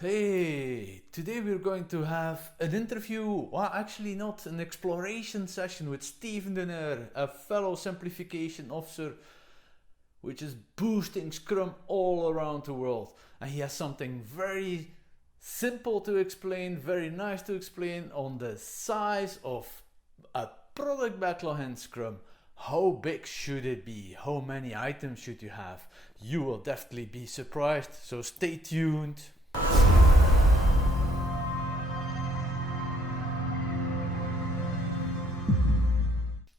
Hey, today we're going to have an interview, well, actually not an exploration session with Steven Deneir, a fellow simplification officer which is boosting Scrum all around the world. And he has something very simple to explain, very nice to explain on the size of a product backlog in Scrum. How big should it be? How many items should you have? You will definitely be surprised, so stay tuned.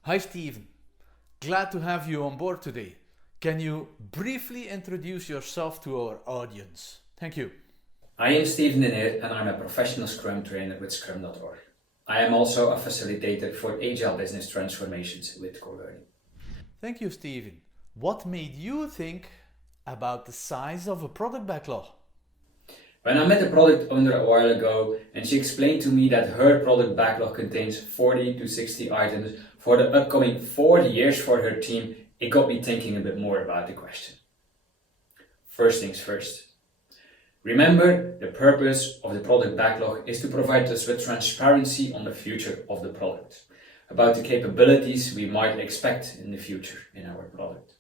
Hi Steven, glad to have you on board today. Can you briefly introduce yourself to our audience? Thank you. I am Steven Deneir and I'm a professional Scrum trainer with Scrum.org. I am also a facilitator for Agile business transformations with co-learning. Thank you, Steven. What made you think about the size of a product backlog? When I met a product owner a while ago and she explained to me that her product backlog contains 40 to 60 items for the upcoming 4 years for her team, it got me thinking a bit more about the question. First things first. Remember, the purpose of the product backlog is to provide us with transparency on the future of the product, about the capabilities we might expect in the future in our product.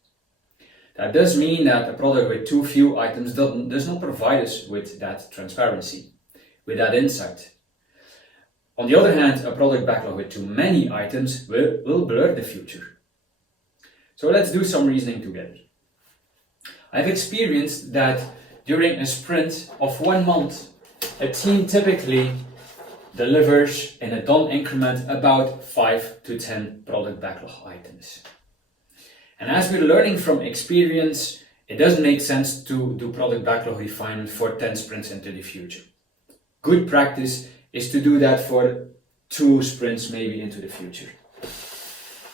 That does mean that a product with too few items does not provide us with that transparency, with that insight. On the other hand, a product backlog with too many items will blur the future. So let's do some reasoning together. I've experienced that during a sprint of 1 month, a team typically delivers in a done increment about 5 to 10 product backlog items. And as we're learning from experience, it doesn't make sense to do product backlog refinement for 10 sprints into the future. Good practice is to do that for 2 sprints maybe into the future.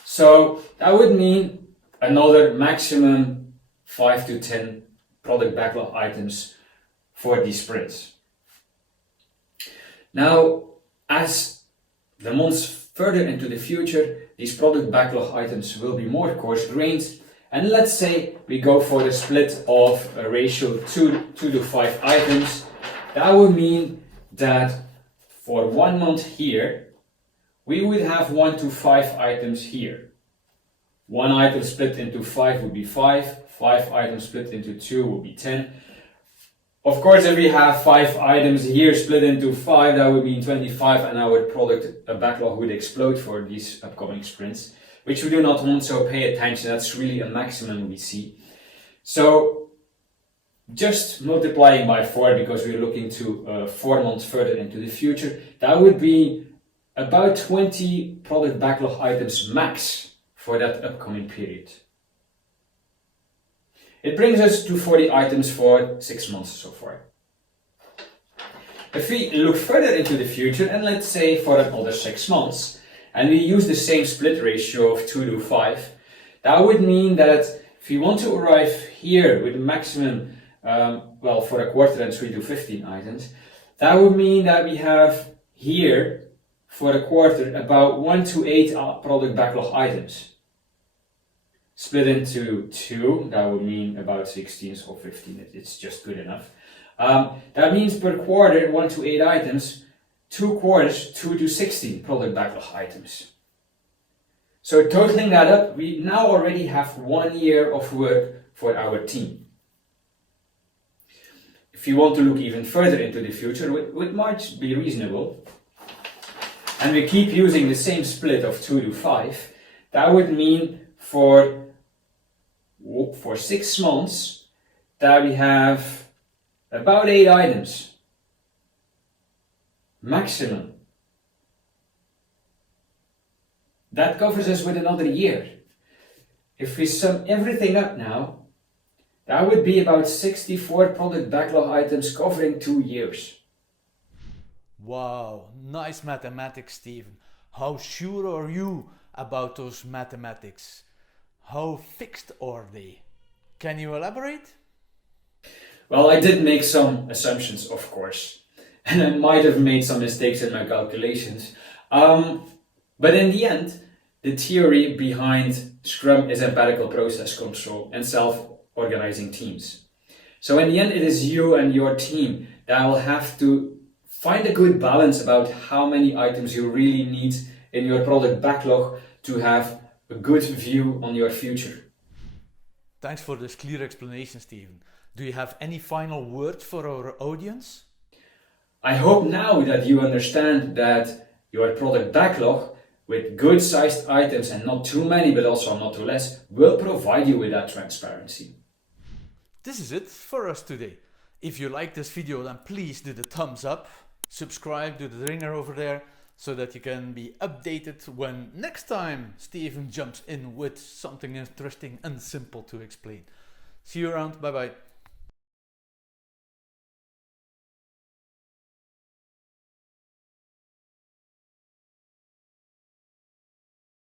So that would mean another maximum 5 to 10 product backlog items for these sprints. Now, as the months further into the future, these product backlog items will be more coarse-grained, and let's say we go for the split of a ratio 2 to 5 items. That would mean that for 1 month here, we would have 1 to 5 items here. 1 item split into 5 would be 5, 5 items split into 2 would be 10. Of course, if we have 5 items here split into 5, that would mean 25, and our product backlog would explode for these upcoming sprints, which we do not want, so pay attention. That's really a maximum we see. So just multiplying by 4, because we're looking to 4 months further into the future, that would be about 20 product backlog items max for that upcoming period. It brings us to 40 items for 6 months so far. If we look further into the future, and let's say for another 6 months, and we use the same split ratio of 2 to 5, that would mean that if we want to arrive here with a maximum, for a quarter and 3 to 15 items, that would mean that we have here for a quarter about 1 to 8 product backlog items. Split into 2, that would mean about 16 or 15, it's just good enough. That means per quarter, 1 to 8 items, 2 quarters, 2 to 16 product backlog items. So totaling that up, we now already have 1 year of work for our team. If you want to look even further into the future, which might be reasonable, and we keep using the same split of 2 to 5, that would mean for 6 months that we have about 8 items maximum. That covers us with another year. If we sum everything up now, that would be about 64 product backlog items covering 2 years. Wow, nice mathematics, Steven. How sure are you about those mathematics? How fixed are they? Can you elaborate? Well, I did make some assumptions, of course, and I might have made some mistakes in my calculations. But in the end, the theory behind Scrum is empirical process control and self-organizing teams. So in the end, it is you and your team that I will have to find a good balance about how many items you really need in your product backlog to have a good view on your future. Thanks for this clear explanation, Steven. Do you have any final words for our audience? I hope now that you understand that your product backlog with good sized items and not too many but also not too less will provide you with that transparency. This is it for us today. If you like this video, then please do the thumbs up, subscribe to the ringer over there so that you can be updated when next time Steven jumps in with something interesting and simple to explain. See you around, bye bye.